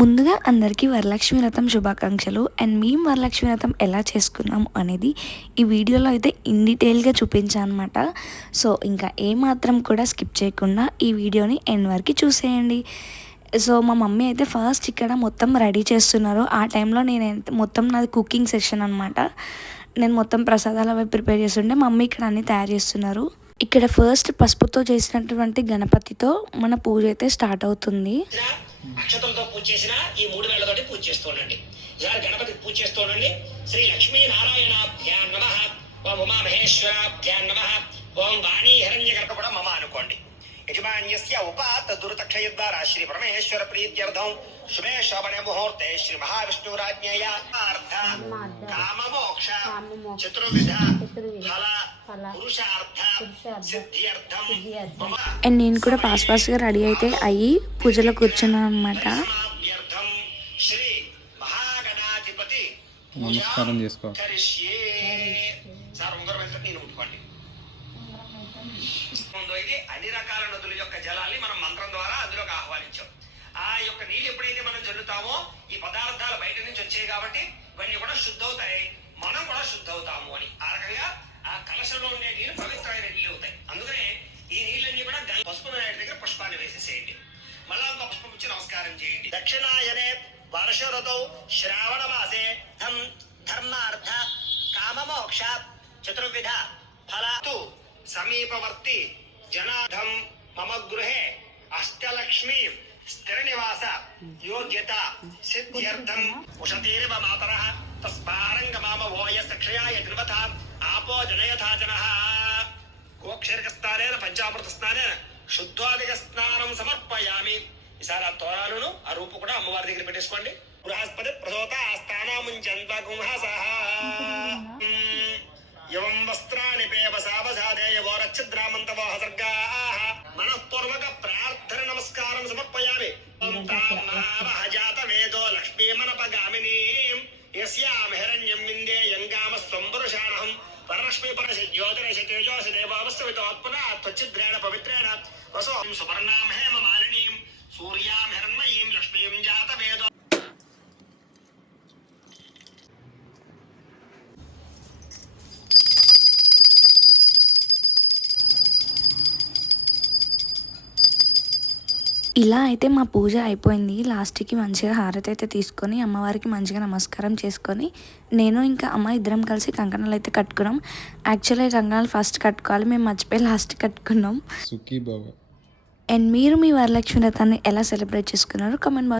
ముందుగా అందరికీ వరలక్ష్మి వ్రతం శుభాకాంక్షలు. అండ్ మేము వరలక్ష్మి వ్రతం ఎలా చేసుకున్నాము అనేది ఈ వీడియోలో అయితే ఇన్ డీటెయిల్గా చూపించాను అనమాట. సో ఇంకా ఏమాత్రం కూడా స్కిప్ చేయకుండా ఈ వీడియోని ఎండ్ వరకు చూసేయండి. సో మా మమ్మీ అయితే ఫస్ట్ ఇక్కడ మొత్తం రెడీ చేస్తున్నారు. ఆ టైంలో నేను మొత్తం నాది కుకింగ్ సెక్షన్ అనమాట. నేను మొత్తం ప్రసాదాలు అవి ప్రిపేర్ చేస్తుంటే మమ్మీ ఇక్కడ అన్నీ తయారు చేస్తున్నారు. ఇక్కడ ఫస్ట్ పసుపుతో చేసినటువంటి గణపతితో మన పూజ అయితే స్టార్ట్ అవుతుంది. అక్షతలతో పూజ చేసిన ఈ 3 వేళ్లతోటి పూజ చేస్తూ ఉండండి. ఈసారి గణపతికి పూజ చేస్తూ ఉండండి. శ్రీ లక్ష్మీ నారాయణాభ్యాం నమః, ఓం ఉమామహేశ్వరాభ్యాం నమః, ఓం వాణీ హిరణ్య గర్భ కూడా మమ అనుకోండి. యజమాన్యస్య ఉపాత దురితక్షయ ద్వారా శ్రీ పరమేశ్వర ప్రీత్యర్థం శుభే శోభనే ముహూర్తే శ్రీ మహావిష్ణురాజ్ఞయ అర్థ కామమోక్ష చతుర్విధ ఫల పురుషార్థ సిద్ధ్యర్థం. అండ్ నేను కూడా ఫాస్ట్గా రెడీ అయితే అయ్యి పూజలో కూర్చున్నాను అనమాట. శ్రీ మహాగణాధిపతి నమస్కారం చేసుకో సార్ నేను ముట్టుకోండి. ఇది అన్ని రకాల నదుల యొక్క జలాన్ని మనం మంత్రం ద్వారా అందులోకి ఆహ్వానించాం. ఆ యొక్క నీళ్ళు ఎప్పుడైతే మనం చల్లుతామో ఈ పదార్థాలు బయట నుంచి వచ్చాయి కాబట్టి ఇవన్నీ కూడా శుద్ధవుతాయి, మనం కూడా శుద్ధవుతాము అని. ఆ రకంగా ఆ కలశంలో ఉండే నీళ్లు పవిత్రమైన నీళ్ళు అవుతాయి. అందుకనే ఈ నీళ్ళన్నీ కూడా పసుపు నాయుడు దగ్గర పుష్పాన్ని వేసేసేయండి. మళ్ళా ఇంకో పుష్పం ఇచ్చి నమస్కారం చేయండి. దక్షిణాయనే వర్షఋతౌ శ్రావణ మాసే ధర్మార్థ కామమోక్ష చతుర్విధ ఫలతు సమీపవర్తి జనాధం మమ గృహే అష్టలక్ష్మి స్థిర నివాస యోగ్యత సిద్ధ్యర్థం ఉషతీరివ మాతరః తస్మారంగమామ వోయస్ క్షయాయ ధ్రువత ఆపో జనయథా జనః. గోక్షరిక స్నానేన పంచామృత స్నానేన శుద్ధోదిక స్నానం సమర్పయామి. ఈసారి ఆ తోరాలను ఆ రూపు కూడా అమ్మవారి దగ్గర పెట్టేసుకోండి. బృహస్పతి ప్రసోత స్థానాముంచంతగుంహసః యం వస్త్రాని పేవసావధాదేయవోరచ్చిద్రామంతవోహ సర్గాః మనఃపూర్వక ప్రార్థన నమస్కారం సమర్పయామి. ఓం తామావహజాత వేదో లక్ష్మీమనపగామినీం యస్యాం హిరణ్యం విందేయం గామస్వం పురుషాణం పరలక్ష్మీ పరసి జ్యోతిరసి తేజోసి దేవావస్వితోత్పునా త్వచ్చిద్రేణ పవిత్రేణ వసోం సువర్ణాం హేమ మాలినీం సూర్యాం హిరణ్మయీం లక్ష్మీం జాత వేదో. ఇలా అయితే మా పూజ అయిపోయింది. లాస్ట్కి మంచిగా హారతి అయితే తీసుకొని అమ్మవారికి మంచిగా నమస్కారం చేసుకొని నేను ఇంకా అమ్మ ఇద్దరం కలిసి కంకణాలు అయితే కట్టుకున్నాం. యాక్చువల్గా కంకణాలు ఫస్ట్ కట్టుకోవాలి, మేము మర్చిపోయి లాస్ట్ కట్టుకున్నాం. సుఖీ భవ. అండ్ మీరు మీ వరలక్ష్మి వ్రతాన్ని ఎలా సెలబ్రేట్ చేసుకున్నారు కామెంట్